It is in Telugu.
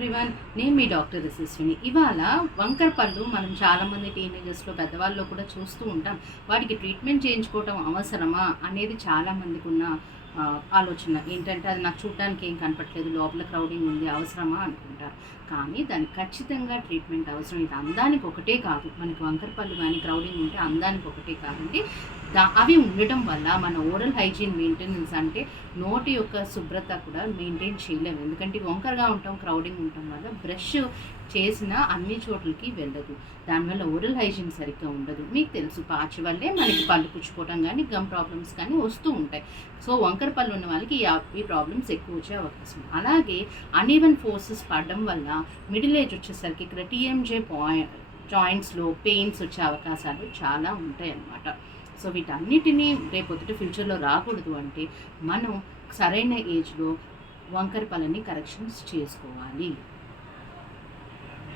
ఎవ్రీవన్, నేను మీ డాక్టర్ యశస్విని. ఇవాళ వంకర పళ్ళు మనం చాలామంది టీనేజర్స్లో పెద్దవాళ్ళలో కూడా చూస్తూ ఉంటాం. వాటికి ట్రీట్మెంట్ చేయించుకోవటం అవసరమా అనేది చాలామందికి ఉన్న ఆలోచన ఏంటంటే, అది నాకు చూడడానికి ఏం కనపట్లేదు, లోపల క్రౌడింగ్ ఉంది, అవసరమా అనుకుంటారు. కానీ దానికి ఖచ్చితంగా ట్రీట్మెంట్ అవసరం. ఇది అందానికి ఒకటే కాదు, మనకి వంకర పళ్ళు కానీ క్రౌడింగ్ ఉంటే అందానికి ఒకటే కాదండి. అవి ఉండటం వల్ల మన ఓరల్ హైజీన్ మెయింటెనెన్స్ అంటే నోటి యొక్క శుభ్రత కూడా మెయింటైన్ చేయలేము. ఎందుకంటే వంకరగా ఉంటాం, క్రౌడింగ్ ఉండటం వల్ల బ్రష్ చేసిన అన్ని చోట్లకి వెళ్ళదు. దానివల్ల ఓరల్ హైజీన్ సరిగ్గా ఉండదు. మీకు తెలుసు, పాచి వల్లే మనకి పళ్ళు పుచ్చిపోవడం కానీ గమ్ ప్రాబ్లమ్స్ కానీ వస్తూ ఉంటాయి. సో వంకర పళ్ళు ఉన్న వాళ్ళకి ఈ ప్రాబ్లమ్స్ ఎక్కువ వచ్చే అవకాశం. అలాగే అన్ఈవెన్ ఫోర్సెస్ పడడం వల్ల మిడిల్ ఏజ్ వచ్చేసరికి ఇక్కడ టీఎంజే జాయింట్స్లో పెయిన్స్ వచ్చే అవకాశాలు చాలా ఉంటాయి అన్నమాట. సో వీటన్నిటినీ రేపొద్దుట ఫ్యూచర్లో రాకూడదు అంటే మనం సరైన ఏజ్లో వంకర పళ్ళని కరెక్షన్స్ చేసుకోవాలి.